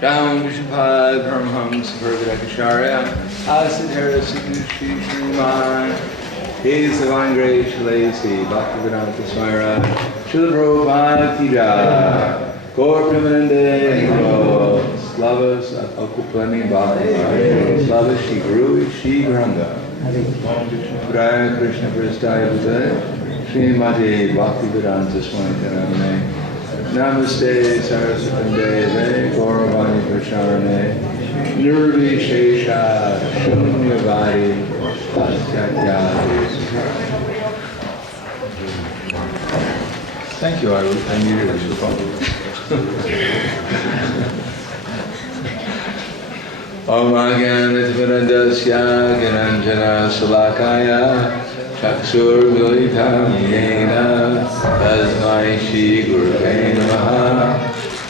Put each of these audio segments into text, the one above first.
Down Vishapad Paramhams Purgadakacharya Asadhara Sikhi Shriman His Divine Grace Shalasi Bhaktivedanta Swami Srila Prabhupada Ki Jai Gaur Premanande Slava Akuplani Bhakti Slava Shri Guru Shri Goranga Praya Krishna Prastaya Bhutale Srimati Bhaktivedanta Swami Taramane Namaste Saraswati Deve Gauravani Prasharane Nirvi Shesha Shunyavadi Paschatya. Thank you, I needed it as well. Om Agyanatvanandasya Gyananjana Salakaya Chakshur Militam Yena Tasmai Shri Gurave Namaha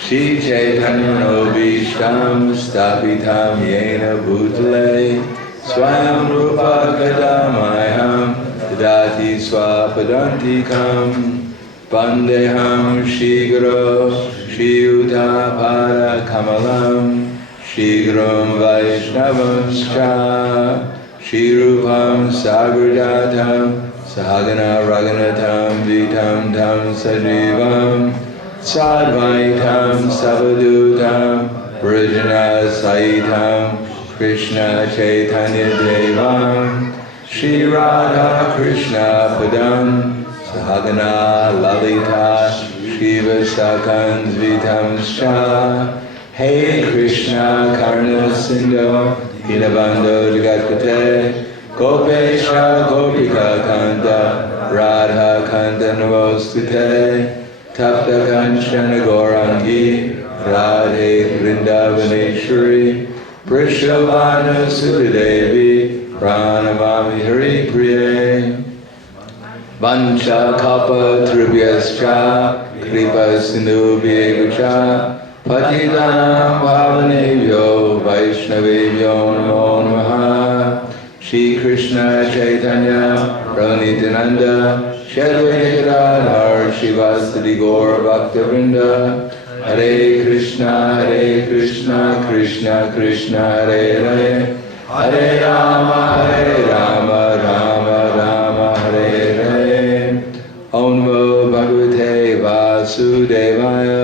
Shri Chaitanya Bhishtam Stapitam Yena Bhutale Swayam Rupa Gadamayam Dadati Swapadantikam Vandeham Shri Guru Shri Uttapada Kamalam Shri Gurum Vaishnavamscha Shri Rupam Sagrajatam Sahagana Raghunatam Vitam Tam Sajivam Sadvaitam Savadutam Vrajana Saitam Krishna Chaitanya Devam Shri Radha Krishna Padam Sahagana Lalita Shiva Sakans Vitam Shah Hey Krishna Karna Sindhu Dinabando Jagatpate Gopesha Gopika Kanta Radha Kanta Navostute Tapta Kanchana Gaurangi Radhe Vrindavaneshwari Prishavana Sudadevi Pranamami Hari Priye Vancha Kalpa Tribhyascha Kripa Sindhu Vyevacha Patitanam Bhavanebhyo Vaishnavebhyo Namo Namaha Shri Krishna Chaitanya Prabhu Nityananda Shri Advaita Gadadhar Srivasadi Gaur Bhaktivinoda Hare Krishna Krishna Krishna Hare Hare Hare Rama Rama Hare Hare Om Namo Bhagavate Vasudevaya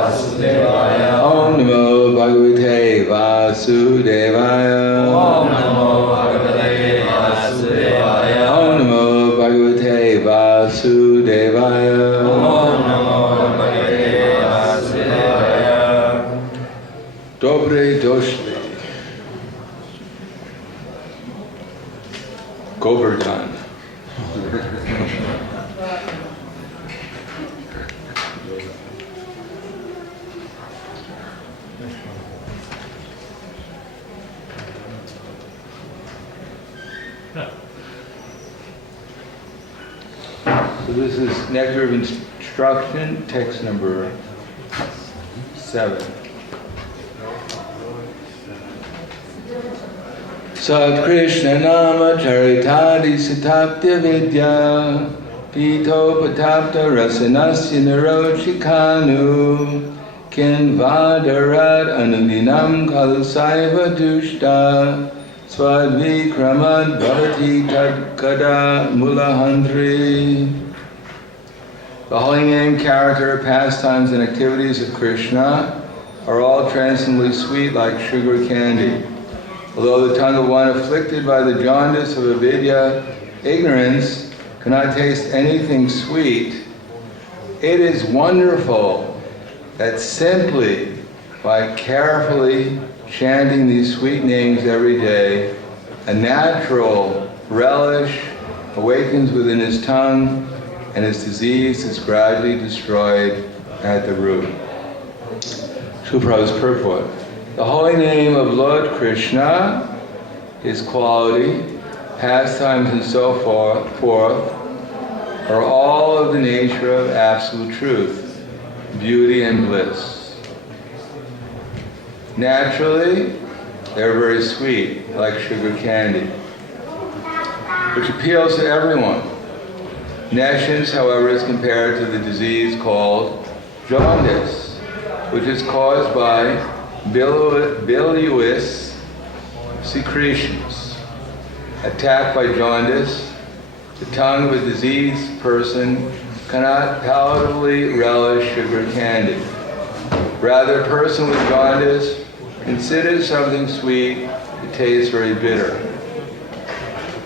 Vasudevaya Om Namo Bhagavate Vasudevaya Om Namo Bhagavate Vasudevaya Om Namo Bhagavate Vasudevaya Dobre doshli Govardhan So this is Nectar of Instruction, text number 7. Sat Krishna Nama Charitadi Sataptya Vidya Pito Patapta Rasanasya Narochikanu Kinvadarat Anandinam Kalasaiva Dushta Swadvikramad Bhavati Tadkada Mulahandri. The holy name, character, pastimes, and activities of Krishna are all transcendently sweet like sugar candy. Although the tongue of one afflicted by the jaundice of avidya, ignorance, cannot taste anything sweet, it is wonderful that simply by carefully chanting these sweet names every day, a natural relish awakens within his tongue and his disease is gradually destroyed at the root. Prabhupada's purport. The holy name of Lord Krishna, his quality, pastimes and so forth, are all of the nature of absolute truth, beauty and bliss. Naturally, they're very sweet, like sugar candy, which appeals to everyone. Nescience, however, is compared to the disease called jaundice, which is caused by bilious secretions. Attacked by jaundice, the tongue of a diseased person cannot palatably relish sugar candy. Rather, a person with jaundice considers something sweet that tastes very bitter.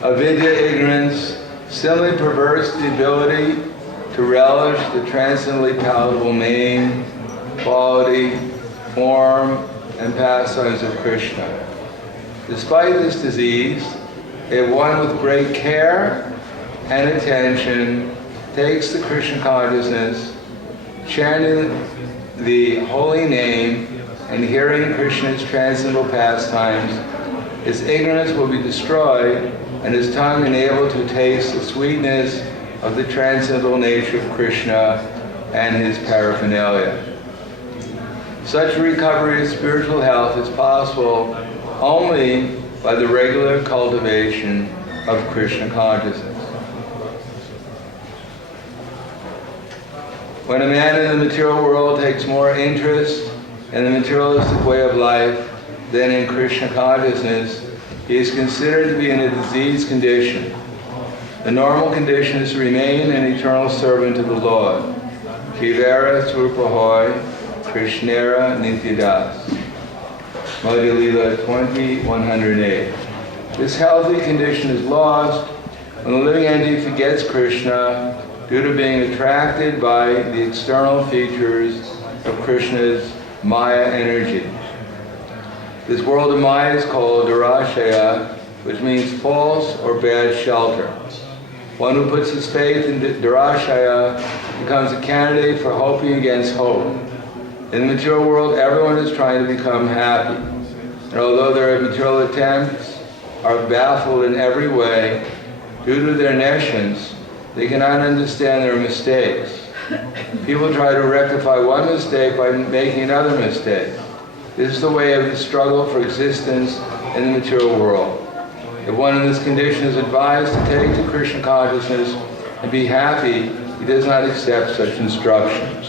Avidya, ignorance, simply perverts the ability to relish the transcendently palatable name, quality, form, and pastimes of Krishna. Despite this disease, if one with great care and attention takes the Krishna consciousness, chanting the holy name and hearing Krishna's transcendental pastimes, his ignorance will be destroyed and his tongue enabled to taste the sweetness of the transcendental nature of Krishna and his paraphernalia. Such recovery of spiritual health is possible only by the regular cultivation of Krishna consciousness. When a man in the material world takes more interest in the materialistic way of life than in Krishna consciousness, he is considered to be in a diseased condition. The normal condition is to remain an eternal servant of the Lord. Kivera Surpahoy, Krishnera Nityadas. Madhya Lila 20:108. This healthy condition is lost when the living entity forgets Krishna due to being attracted by the external features of Krishna's Maya energy. This world of Maya is called Durashaya, which means false or bad shelter. One who puts his faith in Durashaya becomes a candidate for hoping against hope. In the material world, everyone is trying to become happy. And although their material attempts are baffled in every way, due to their nescience, they cannot understand their mistakes. People try to rectify one mistake by making another mistake. This is the way of the struggle for existence in the material world. If one in this condition is advised to take to Krishna consciousness and be happy, he does not accept such instructions.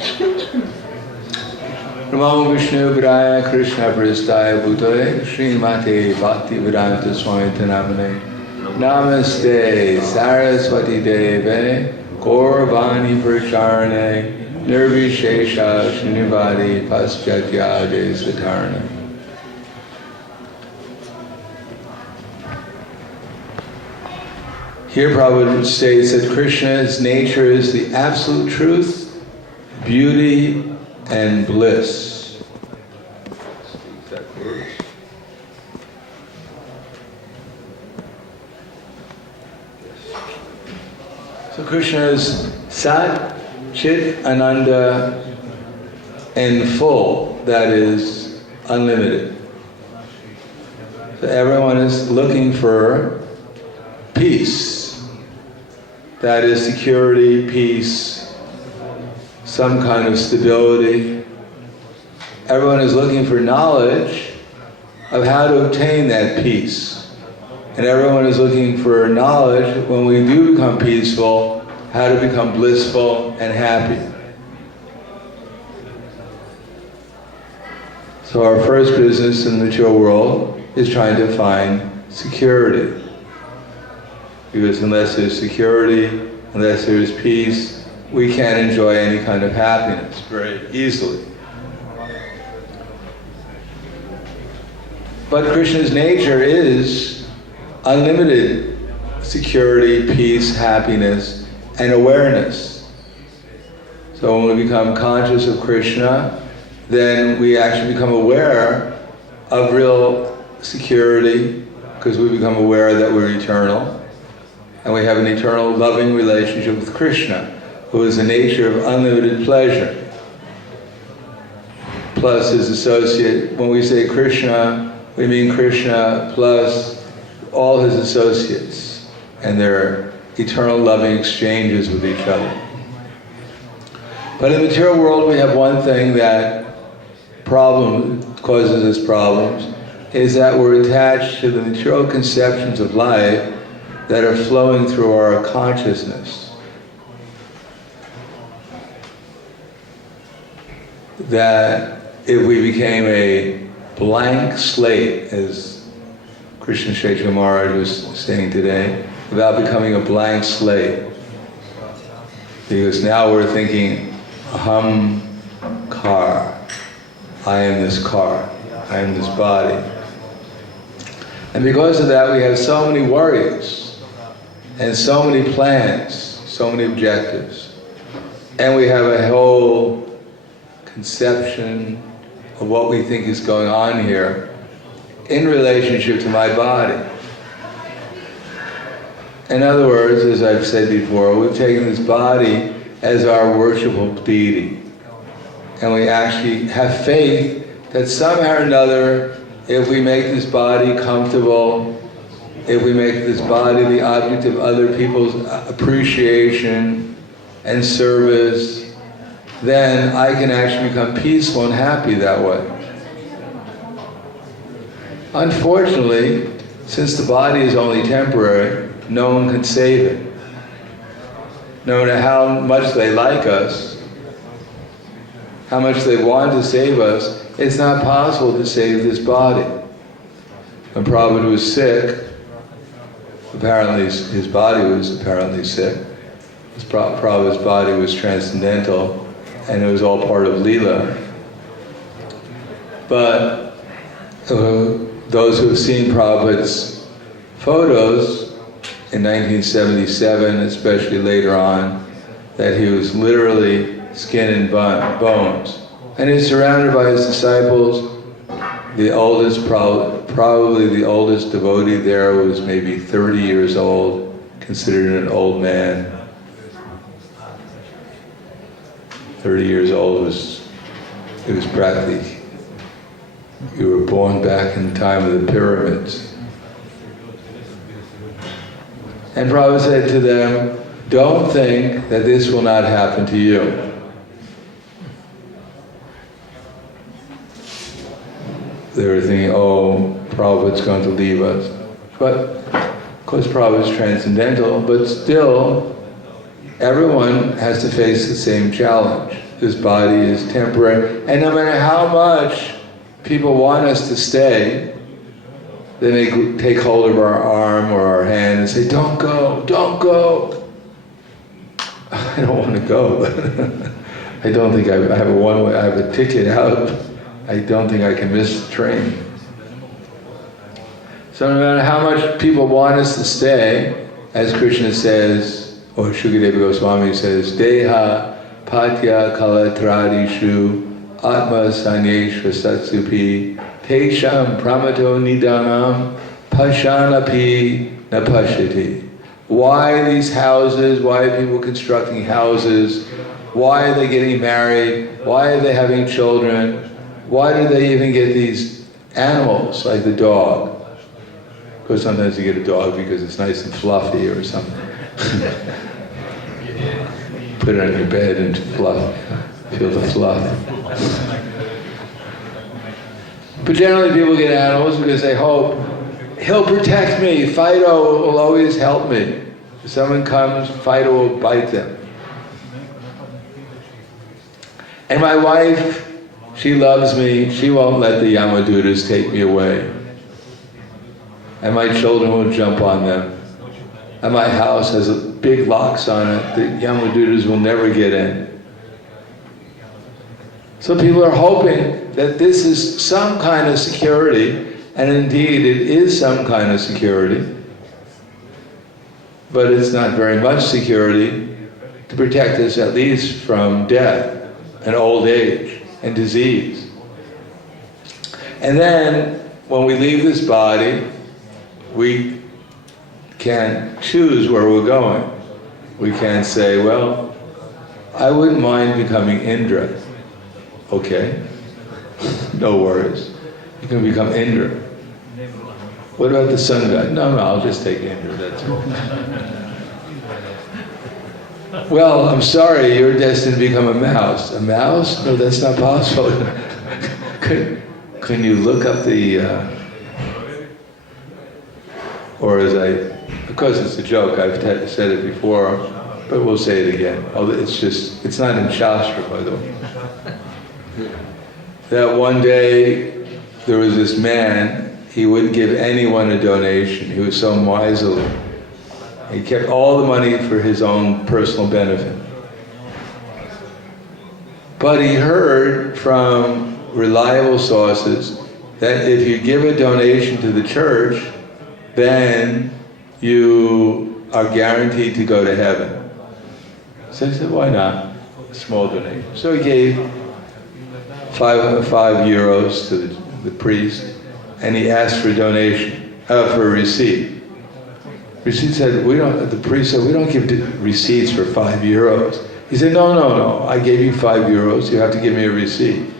Namo Vishnu Padaya Krishna Pristaya Bhutale Srimate Bhaktivedanta Swami Namane Namaste Saraswati Deve Gauravani Pracharane Nirvishesha Srinivadi Paschatyade Satarna. Here Prabhupada states that Krishna's nature is the absolute truth, beauty, and bliss. So Krishna is Sat, Chit, Ananda, and full, that is unlimited. So everyone is looking for peace, that is security, peace, some kind of stability. Everyone is looking for knowledge of how to obtain that peace. And everyone is looking for knowledge, when we do become peaceful, how to become blissful and happy. So our first business in the material world is trying to find security. Because unless there's security, unless there's peace, we can't enjoy any kind of happiness very easily. But Krishna's nature is unlimited security, peace, happiness, and awareness. So when we become conscious of Krishna, then we actually become aware of real security, because we become aware that we're eternal, and we have an eternal loving relationship with Krishna, who is the nature of unlimited pleasure. Plus his associate, when we say Krishna, we mean Krishna plus all his associates and their eternal loving exchanges with each other. But in the material world we have one thing that causes us problems, is that we're attached to the material conceptions of life that are flowing through our consciousness. That if we became a blank slate, as Krishna Kshetra Maharaj was saying today, about becoming a blank slate. Because now we're thinking, aham car, I am this car, I am this body. And because of that we have so many worries, and so many plans, so many objectives. And we have a whole conception of what we think is going on here in relationship to my body. In other words, as I've said before, we've taken this body as our worshipful deity. And we actually have faith that somehow or another, if we make this body comfortable, if we make this body the object of other people's appreciation and service, then I can actually become peaceful and happy that way. Unfortunately, since the body is only temporary, no one can save it. No matter how much they like us, how much they want to save us, it's not possible to save this body. When Prabhupada was sick, apparently his body was apparently sick. Prabhupada's body was transcendental, and it was all part of Leela. But those who have seen Prabhupada's photos in 1977, especially later on, that he was literally skin and bones. And he's surrounded by his disciples. The oldest, probably the oldest devotee there was maybe 30 years old, considered an old man. 30 years old it was practically, you were born back in the time of the pyramids. And Prabhupada said to them, don't think that this will not happen to you. They were thinking, oh, Prabhupada's going to leave us. But, of course, Prabhupada's transcendental, but still, everyone has to face the same challenge. This body is temporary, and no matter how much people want us to stay, they may take hold of our arm or our hand and say, don't go, don't go. I don't want to go. I don't think I have a one-way, I have a ticket out. I don't think I can miss the train. So no matter how much people want us to stay, as Krishna says, or Shukadeva Goswami says, Deha patya kalatradishu atma sanyeshva satsupi tesham pramato nidanam pashanapi napashati. Why these houses? Why are people constructing houses? Why are they getting married? Why are they having children? Why do they even get these animals, like the dog? Of course, sometimes you get a dog because it's nice and fluffy or something. Put it on your bed and fluff, feel the fluff. But generally people get animals because they hope, he'll protect me, Fido will always help me. If someone comes, Fido will bite them. And my wife, she loves me, she won't let the Yamadutas take me away. And my children will jump on them. And my house has big locks on it, the Yamadutas will never get in. So people are hoping that this is some kind of security, and indeed it is some kind of security, but it's not very much security to protect us at least from death and old age and disease. And then, when we leave this body, we can choose where we're going. We can say, well, I wouldn't mind becoming Indra. Okay, no worries. You can become Indra. What about the sun god? No, I'll just take Indra, that's it. Well, I'm sorry, you're destined to become a mouse. A mouse? No, that's not possible. Can you look up the, or as of course it's a joke, I've said it before, but we'll say it again. It's not in Shastra, by the way. that one day there was this man, he wouldn't give anyone a donation. He was so miserly. He kept all the money for his own personal benefit. But he heard from reliable sources that if you give a donation to the church, then you are guaranteed to go to heaven. So he said, why not? A small donation. So he gave five euros to the priest, and he asked for a donation, for a receipt. The priest said, we don't give receipts for 5 euros. He said, no, I gave you 5 euros, you have to give me a receipt.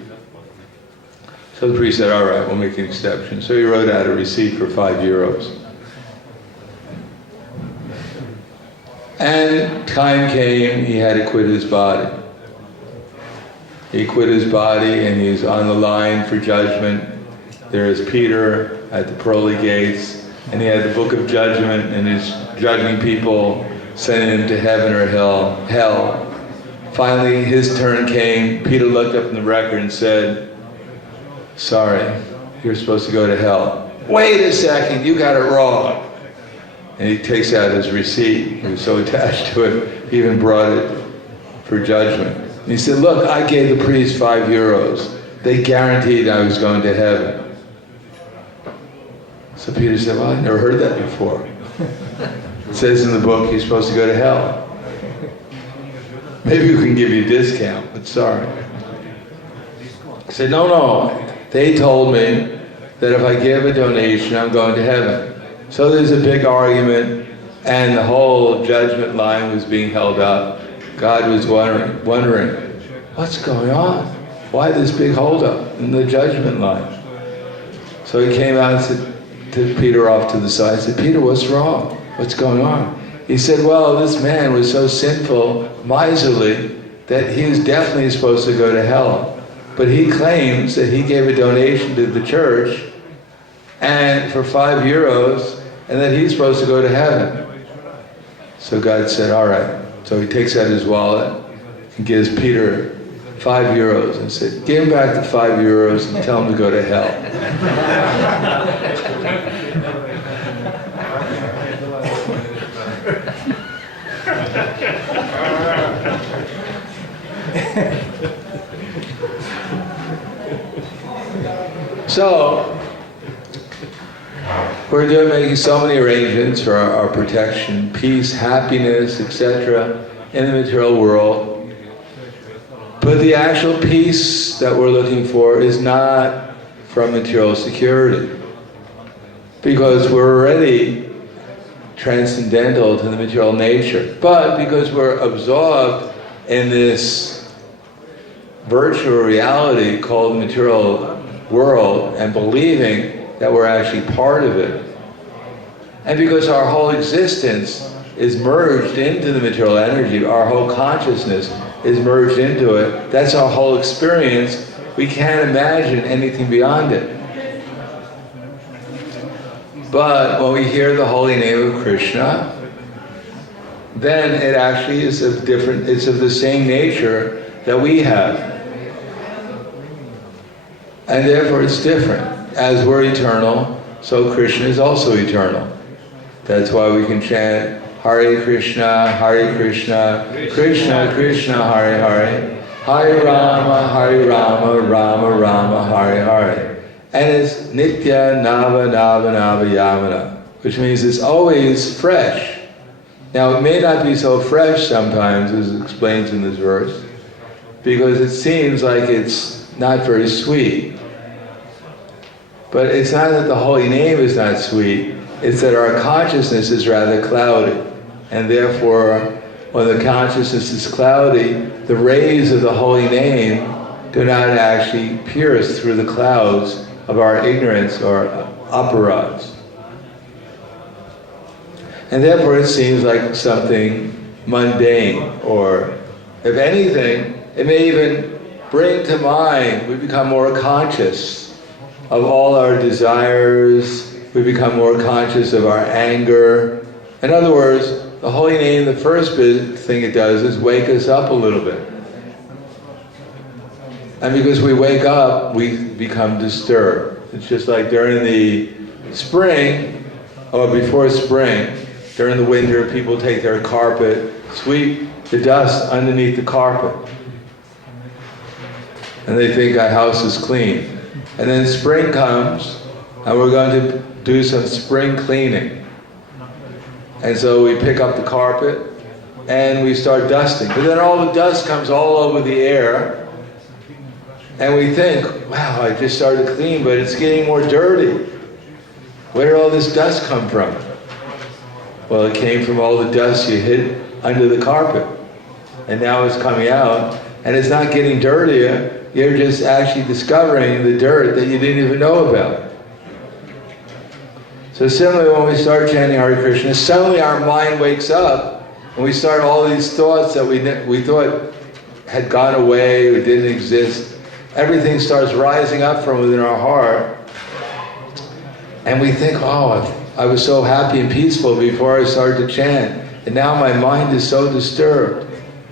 So the priest said, all right, we'll make an exception. So he wrote out a receipt for 5 euros. And time came, he had to quit his body. He quit his body and he's on the line for judgment. There is Peter at the pearly gates, and he had the book of judgment and he's judging people, sending them to heaven or hell. Finally, his turn came. Peter looked up in the record and said, sorry, you're supposed to go to hell. Wait a second, you got it wrong. And he takes out his receipt. He was so attached to it, he even brought it for judgment. And he said, look, I gave the priest 5 euros. They guaranteed I was going to heaven. So Peter said, well, I never heard that before. It says in the book you're supposed to go to hell. Maybe we can give you a discount, but sorry. He said, no, they told me that if I give a donation, I'm going to heaven. So there's a big argument, and the whole judgment line was being held up. God was wondering, what's going on? Why this big holdup in the judgment line? So he came out and said to Peter off to the side, said, Peter, what's wrong? What's going on? He said, well, this man was so sinful, miserly, that he was definitely supposed to go to hell. But he claims that he gave a donation to the church and for 5 euros, and that he's supposed to go to heaven. So God said, all right. So he takes out his wallet and gives Peter 5 euros and said, give him back the 5 euros and tell him to go to hell. So, we're making so many arrangements for our protection, peace, happiness, etc. in the material world. But the actual peace that we're looking for is not from material security. Because we're already transcendental to the material nature. But because we're absorbed in this virtual reality called the material world and believing that we're actually part of it. And because our whole existence is merged into the material energy, our whole consciousness is merged into it, that's our whole experience, we can't imagine anything beyond it. But when we hear the holy name of Krishna, then it actually is it's of the same nature that we have. And therefore it's different. As we're eternal, so Krishna is also eternal. That's why we can chant Hare Krishna, Krishna Krishna, Hare Hare, Hare Rama, Rama Rama, Hare Hare. And it's Nitya Nava Nava Nava Yamana, which means it's always fresh. Now it may not be so fresh sometimes, as it explains in this verse, because it seems like it's not very sweet. But it's not that the holy name is not sweet, it's that our consciousness is rather cloudy. And therefore, when the consciousness is cloudy, the rays of the holy name do not actually pierce through the clouds of our ignorance or aparadhas. And therefore it seems like something mundane, or if anything, it may even bring to mind, we become more conscious of all our desires, we become more conscious of our anger. In other words, the holy name, the first thing it does is wake us up a little bit. And because we wake up, we become disturbed. It's just like during the spring, or before spring, during the winter, people take their carpet, sweep the dust underneath the carpet. And they think our house is clean. And then spring comes, and we're going to do some spring cleaning. And so we pick up the carpet, and we start dusting. But then all the dust comes all over the air, and we think, wow, I just started clean, but it's getting more dirty. Where did all this dust come from? Well, it came from all the dust you hid under the carpet. And now it's coming out, and it's not getting dirtier, you're just actually discovering the dirt that you didn't even know about. So similarly, when we start chanting Hare Krishna, suddenly our mind wakes up, and we start all these thoughts that we thought had gone away or didn't exist. Everything starts rising up from within our heart, and we think, oh, I was so happy and peaceful before I started to chant, and now my mind is so disturbed.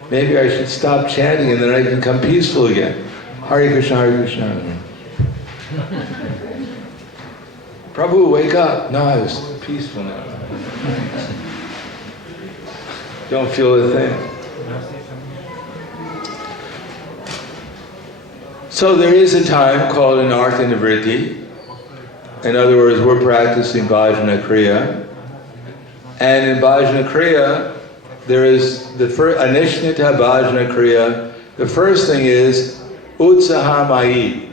Maybe I should stop chanting and then I can become peaceful again. Hare Krishna, Hare Krishna. Prabhu, wake up. No, I was peaceful now. Don't feel a thing. So there is a time called an Artha Nivritti. In other words, we're practicing Bhajana Kriya. And in Bhajana Kriya, there is the first, Anishnita Bhajana Kriya. The first thing is Utsahamayi.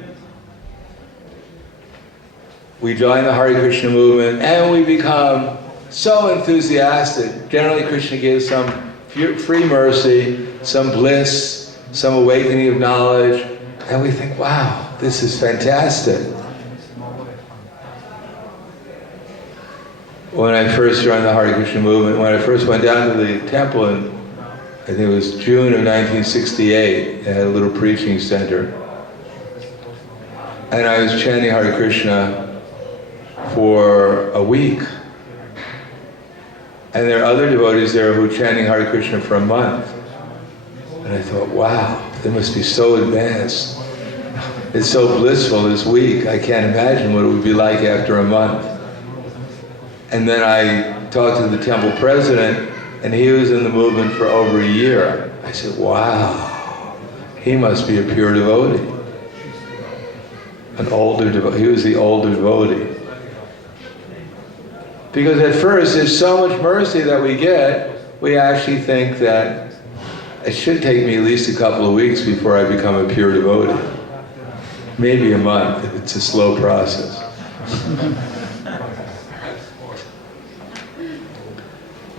We join the Hare Krishna movement and we become so enthusiastic. Generally, Krishna gives some free mercy, some bliss, some awakening of knowledge, and we think, wow, this is fantastic. When I first joined the Hare Krishna movement, when I first went down to the temple in, I think it was June of 1968, they had a little preaching center, and I was chanting Hare Krishna for a week. And there are other devotees there who are chanting Hare Krishna for a month. And I thought, wow, they must be so advanced. It's so blissful this week. I can't imagine what it would be like after a month. And then I talked to the temple president, and he was in the movement for over a year. I said, wow, he must be a pure devotee. An older devotee. He was the older devotee. Because at first, there's so much mercy that we get, we actually think that it should take me at least a couple of weeks before I become a pure devotee. Maybe a month, if it's a slow process.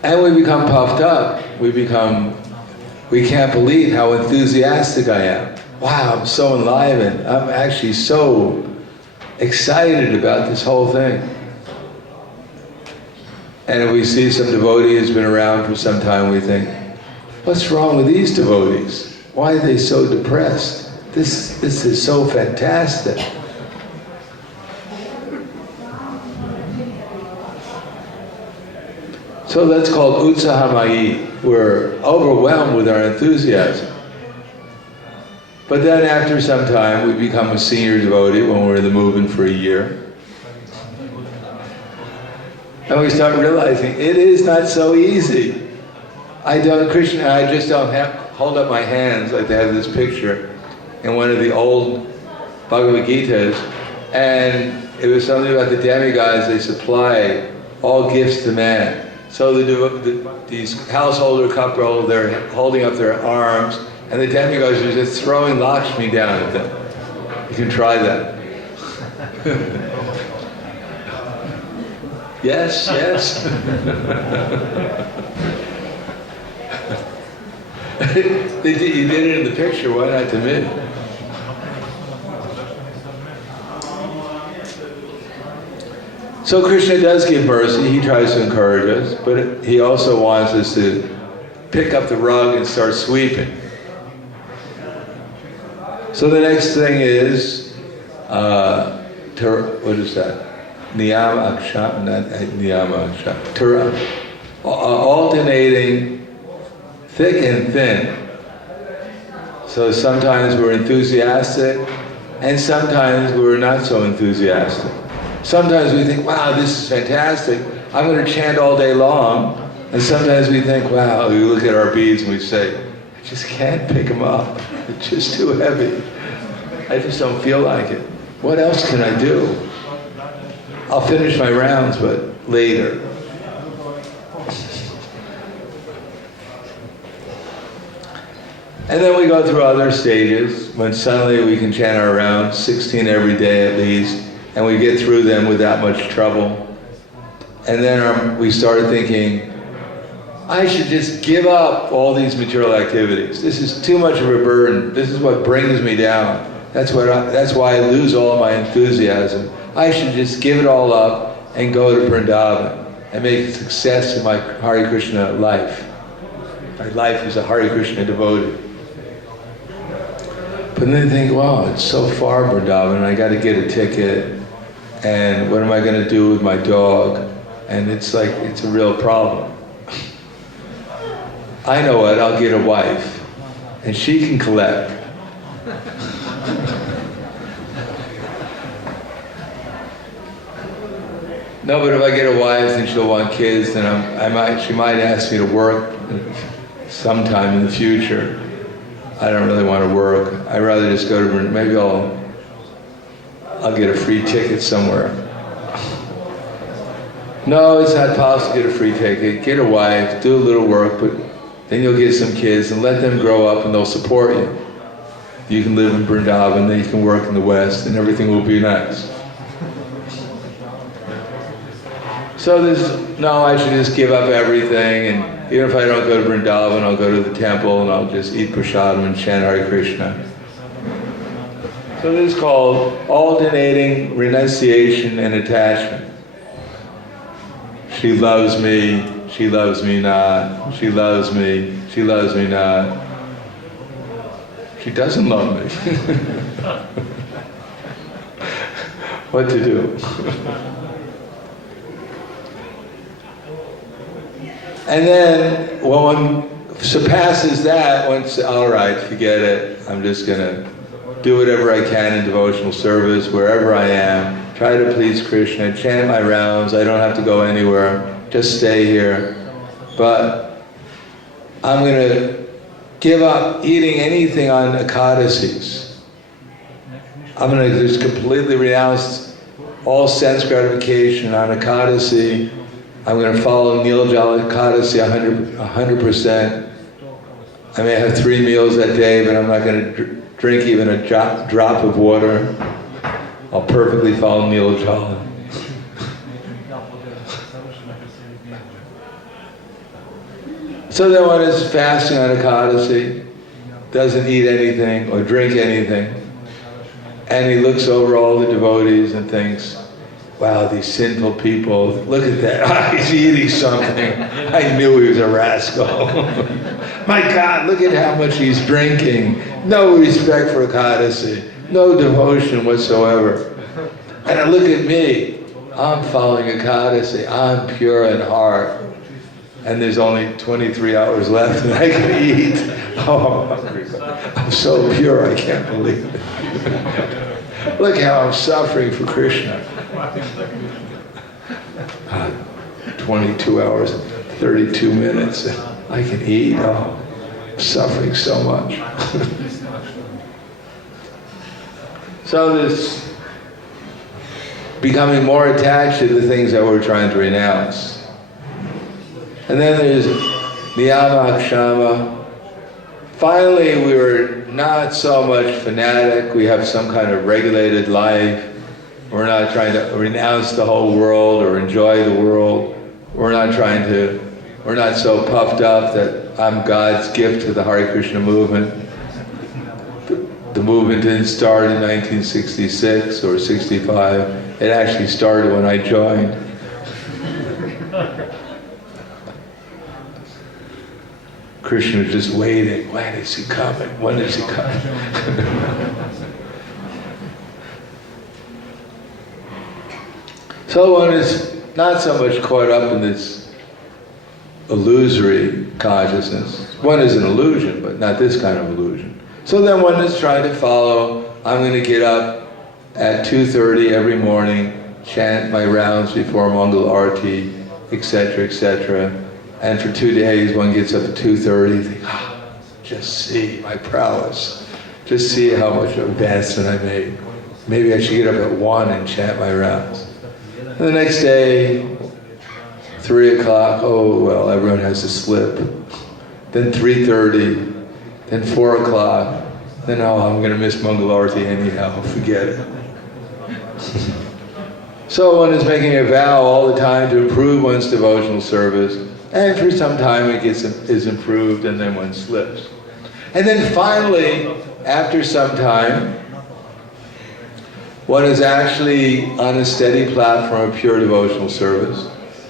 And we become puffed up. We can't believe how enthusiastic I am. Wow, I'm so enlivened. I'm actually so excited about this whole thing. And if we see some devotee who's been around for some time, we think, what's wrong with these devotees? Why are they so depressed? This is so fantastic. So that's called Utsahamayi. We're overwhelmed with our enthusiasm. But then after some time, we become a senior devotee when we're in the movement for a year. And we start realizing it is not so easy. Krishna, I just don't hold up my hands like they have this picture in one of the old Bhagavad Gitas. And it was something about the demigods, they supply all gifts to man. So these householder couple, they're holding up their arms, and the demigods are just throwing Lakshmi down at them. You can try that. Yes, yes. You did it in the picture, why not to me? So Krishna does give mercy, he tries to encourage us, but he also wants us to pick up the rug and start sweeping. So the next thing is, what is that? Niyama Aksha, not Niyama Aksha. Alternating thick and thin. So sometimes we're enthusiastic, and sometimes we're not so enthusiastic. Sometimes we think, wow, this is fantastic, I'm going to chant all day long. And sometimes we think, wow, we look at our beads and we say, I just can't pick them up. It's just too heavy. I just don't feel like it. What else can I do? I'll finish my rounds, but later. And then we go through other stages when suddenly we can chant our rounds, 16 every day at least, and we get through them without much trouble. And then we start thinking, I should just give up all these material activities. This is too much of a burden. This is what brings me down. That's why I lose all my enthusiasm. I should just give it all up and go to Vrindavan and make a success in my Hare Krishna life. My life is a Hare Krishna devotee. But then think, wow, it's so far, Vrindavan, I got to get a ticket, and what am I going to do with my dog? And it's like, it's a real problem. I know what, I'll get a wife, and she can collect. No, but if I get a wife and she'll want kids, then she might ask me to work sometime in the future. I don't really want to work. I'd rather just go to, maybe I'll get a free ticket somewhere. No, it's not possible to get a free ticket. Get a wife, do a little work, but then you'll get some kids and let them grow up and they'll support you. You can live in Vrindavan, then you can work in the West, and everything will be nice. So no, I should just give up everything, and even if I don't go to Vrindavan, I'll go to the temple and I'll just eat prasadam and chant Hare Krishna. So this is called alternating renunciation and attachment. She loves me not. She loves me not. She doesn't love me. What to do? And then when one surpasses that, one's all right, forget it. I'm just going to do whatever I can in devotional service, wherever I am. Try to please Krishna, chant my rounds. I don't have to go anywhere. Just stay here. But I'm going to give up eating anything on Ekadasis. I'm going to just completely renounce all sense gratification on Ekadasi. I'm going to follow Nilajala Ekadasi 100%. I may have 3 meals that day, but I'm not going to drink even a drop of water. I'll perfectly follow Nilajala. So then one is fasting on Ekadasi, doesn't eat anything or drink anything, and he looks over all the devotees and thinks, wow, these sinful people, look at that, he's eating something. I knew he was a rascal. My God, look at how much he's drinking. No respect for Ekadasi, no devotion whatsoever. And I look at me, I'm following Ekadasi, I'm pure in heart. And there's only 23 hours left and I can eat. Oh, I'm hungry. I'm so pure, I can't believe it. Look how I'm suffering for Krishna. 22 hours and 32 minutes. I can eat. Oh, I'm suffering so much. So this becoming more attached to the things that we're trying to renounce. And then there's Niyama Akshama. Finally, we were not so much fanatic. We have some kind of regulated life. We're not trying to renounce the whole world or enjoy the world. We're not so puffed up that I'm God's gift to the Hare Krishna movement. The movement didn't start in 1966 or 65. It actually started when I joined. Krishna was just waiting. When is he coming? When is he coming? So one is not so much caught up in this illusory consciousness. One is an illusion, but not this kind of illusion. So then one is trying to follow, I'm going to get up at 2:30 every morning, chant my rounds before Mangal Arati, etc., etc. And for 2 days one gets up at 2:30, think, just see my prowess. Just see how much advancement I made. Maybe I should get up at 1 and chant my rounds. And the next day, 3 o'clock, oh well, everyone has to slip. Then 3:30, then 4 o'clock, then I'm going to miss Mangal Arati anyhow, forget it. So one is making a vow all the time to improve one's devotional service, and for some time it is improved, and then one slips. And then finally, after some time, one is actually on a steady platform of pure devotional service.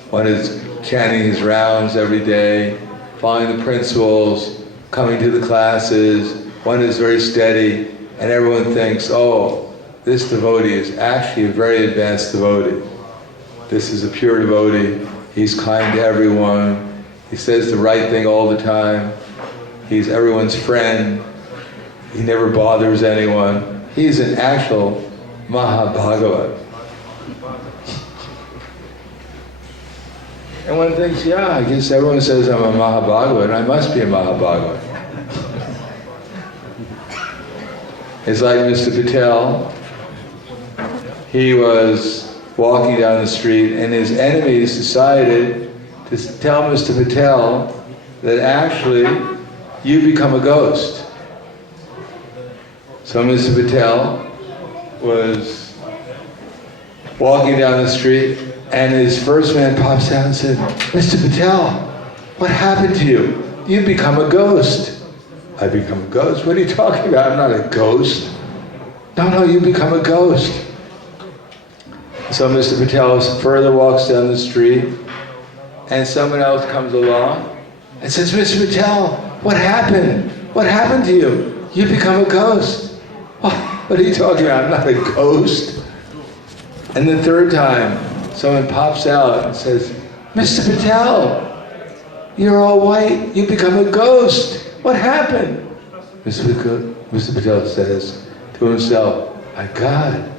One is chanting his rounds every day, following the principles, coming to the classes. One is very steady, and everyone thinks, oh, this devotee is actually a very advanced devotee. This is a pure devotee. He's kind to everyone. He says the right thing all the time. He's everyone's friend. He never bothers anyone. He's an actual Mahabhagavat. And one thinks, yeah, I guess everyone says I'm a Mahabhagavat, I must be a Mahabhagavat. It's like Mr. Patel. He was walking down the street and his enemies decided to tell Mr. Patel that actually you become a ghost. So Mr. Patel was walking down the street and his first man pops out and said, Mr. Patel, what happened to you? You've become a ghost. I become a ghost? What are you talking about? I'm not a ghost. No, you become a ghost. So Mr. Patel further walks down the street and someone else comes along and says, Mr. Patel, what happened? What happened to you? You become a ghost. Oh, what are you talking about? I'm not a ghost. And the third time, someone pops out and says, Mr. Patel, you're all white. You become a ghost. What happened? Mr. Patel says to himself, my God,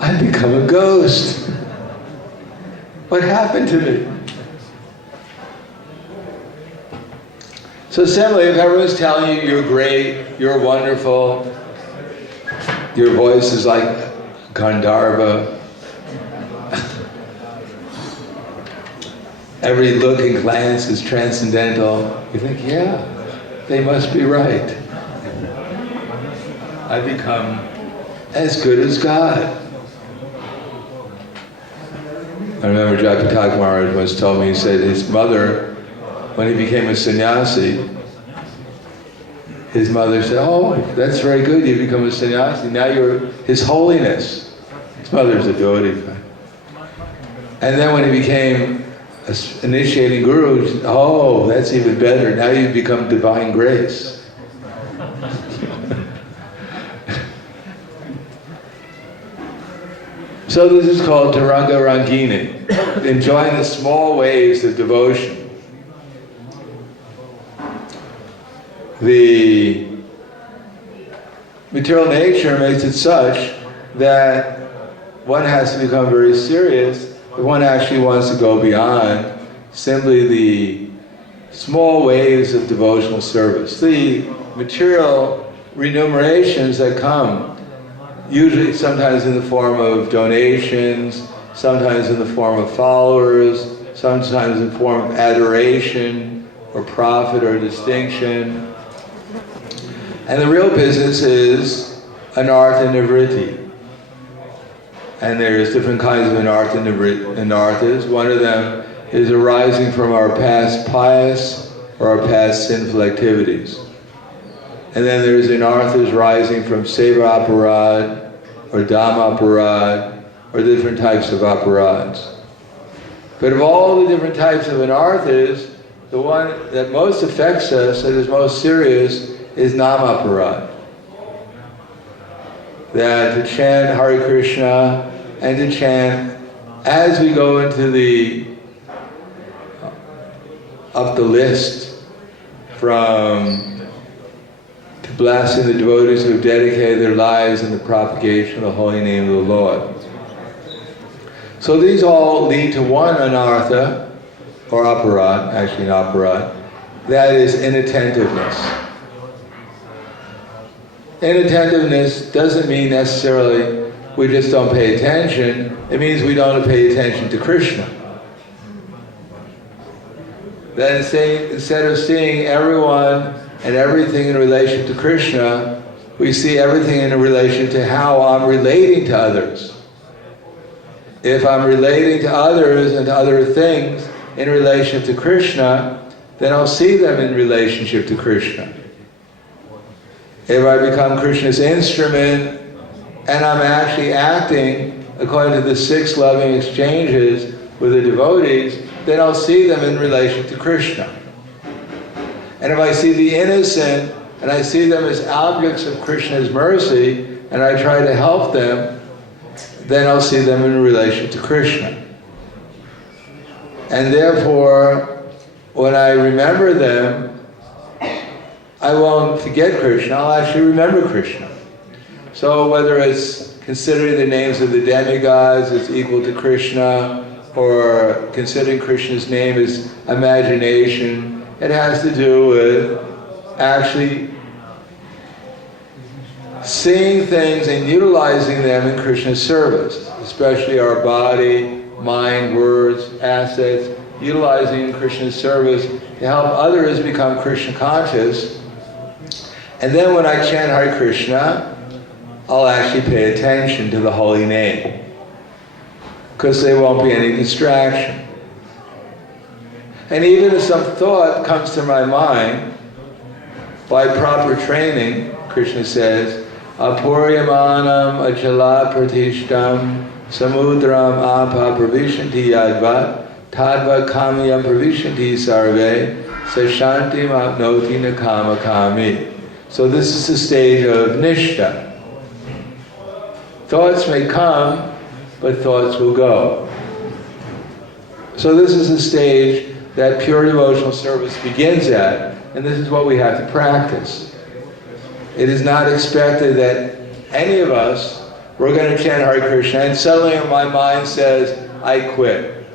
I've become a ghost. What happened to me? So similarly, if everyone's telling you you're great, you're wonderful, your voice is like Gandharva, every look and glance is transcendental, you think, yeah, they must be right. I become as good as God. I remember Jayapataka Maharaj once told me, he said his mother, when he became a sannyasi, his mother said, oh, that's very good, you become a sannyasi, now you're His Holiness. His mother's a devotee. And then when he became an initiating guru, she said, oh, that's even better, now you become Divine Grace. So this is called Taranga Rangini, enjoying the small waves of devotion. The material nature makes it such that one has to become very serious if one actually wants to go beyond simply the small waves of devotional service. The material remunerations that come, usually sometimes in the form of donations, sometimes in the form of followers, sometimes in the form of adoration or profit or distinction. And the real business is anartha nivritti. And there's different kinds of anarthas. One of them is arising from our past pious or our past sinful activities. And then there's anarthas rising from seva aparad or dhamma aparad or different types of aparads. But of all the different types of anarthas, the one that most affects us, that is most serious, is nama aparad. That to chant Hare Krishna and to chant as we go into up the list from to blessing the devotees who have dedicated their lives in the propagation of the holy name of the Lord. So these all lead to one anartha, or aparad, actually an aparad, that is inattentiveness. Inattentiveness doesn't mean necessarily we just don't pay attention, it means we don't pay attention to Krishna. That instead of seeing everyone and everything in relation to Krishna, we see everything in relation to how I'm relating to others. If I'm relating to others and to other things in relation to Krishna, then I'll see them in relationship to Krishna. If I become Krishna's instrument and I'm actually acting according to the 6 loving exchanges with the devotees, then I'll see them in relation to Krishna. And if I see the innocent and I see them as objects of Krishna's mercy and I try to help them, then I'll see them in relation to Krishna. And therefore, when I remember them, I won't forget Krishna, I'll actually remember Krishna. So whether it's considering the names of the demigods as equal to Krishna, or considering Krishna's name as imagination, it has to do with actually seeing things and utilizing them in Krishna's service, especially our body, mind, words, assets, utilizing in Krishna's service to help others become Krishna conscious. And then when I chant Hare Krishna, I'll actually pay attention to the holy name, because there won't be any distraction. And even if some thought comes to my mind, by proper training, Krishna says, Apuryamanam achala pratishtam samudram apa pravishanti yadvat tadva kamyam pravishanti sarve sashantim apnoti nakama kami. So this is the stage of nishtha. Thoughts may come, but thoughts will go. So this is the stage that pure devotional service begins at, and this is what we have to practice. It is not expected that any of us, we're going to chant Hare Krishna, and suddenly my mind says, I quit.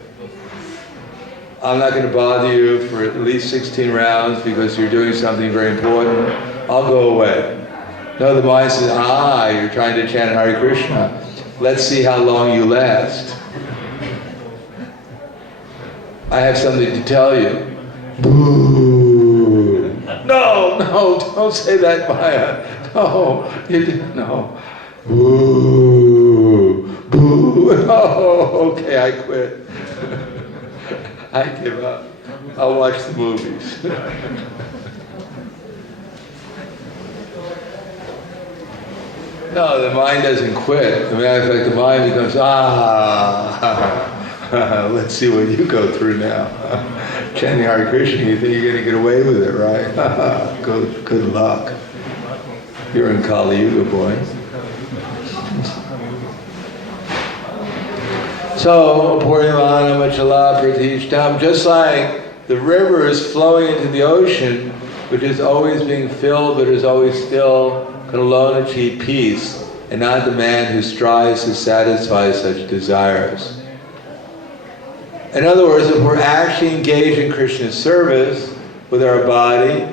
I'm not going to bother you for at least 16 rounds because you're doing something very important. I'll go away. No, the mind says, you're trying to chant Hare Krishna. Let's see how long you last. I have something to tell you. Boo! No, don't say that, Maya. No, no. Boo! Boo! Oh, okay, I quit. I give up. I'll watch the movies. No, the mind doesn't quit. As a matter of fact, the mind becomes, let's see what you go through now. Chanting Hare Krishna, you think you're going to get away with it, right? Good luck. You're in Kali Yuga, boy. So, Apuryamanam achala pratishtam, just like the river is flowing into the ocean, which is always being filled, but is always still, can alone achieve peace, and not the man who strives to satisfy such desires. In other words, if we're actually engaged in Krishna's service with our body,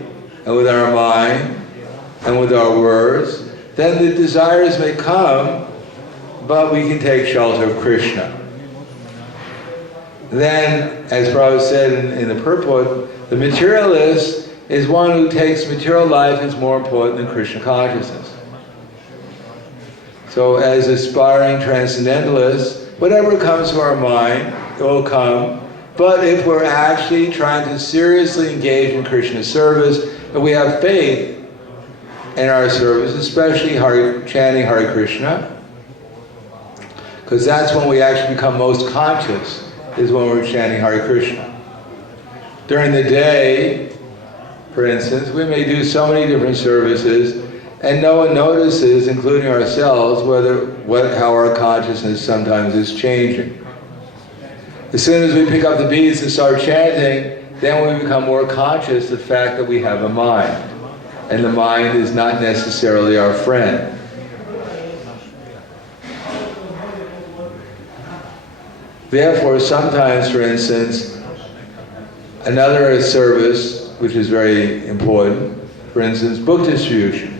and with our mind, and with our words, then the desires may come, but we can take shelter of Krishna. Then, as Prabhupada said in the purport, the materialist is one who takes material life as more important than Krishna consciousness. So as aspiring transcendentalists, whatever comes to our mind, it will come. But if we're actually trying to seriously engage in Krishna's service, and we have faith in our service, especially chanting Hare Krishna, because that's when we actually become most conscious, is when we're chanting Hare Krishna. During the day, for instance, we may do so many different services, and no one notices, including ourselves, how our consciousness sometimes is changing. As soon as we pick up the beads and start chanting, then we become more conscious of the fact that we have a mind. and the mind is not necessarily our friend. Therefore, sometimes, for instance, another service, which is very important, for instance, book distribution.